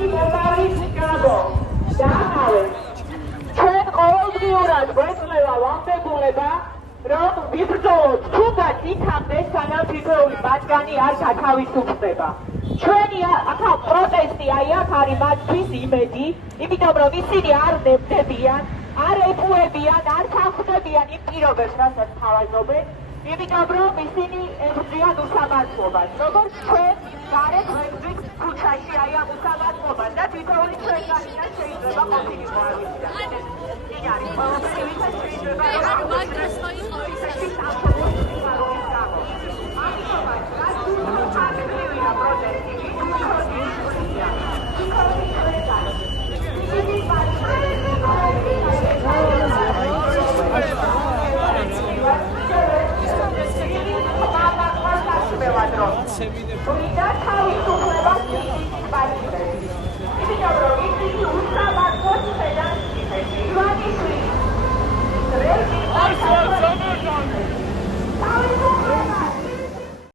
ერთი მომავლის გამო დაამალე ჩვენ ყოველდღიურად გვეძლევა ვამდებულება რომ ვიბრძოლოთ თუნდაც იქამდე სანამ თითოეული მათგანი არ გათავისუფლდება. ჩვენი ახლა პროტესტი აი აქ არის მათთვის იმედი, იმიტომ რომ ისინი არ ნებდებიან, არ ეპუებიან, არ თანხმდებიან იმ პირობებს, რასაც თავაზობენ, იმიტომ რომ ისინი ებრძვიან უსამართლობას. როგორც ჩვენ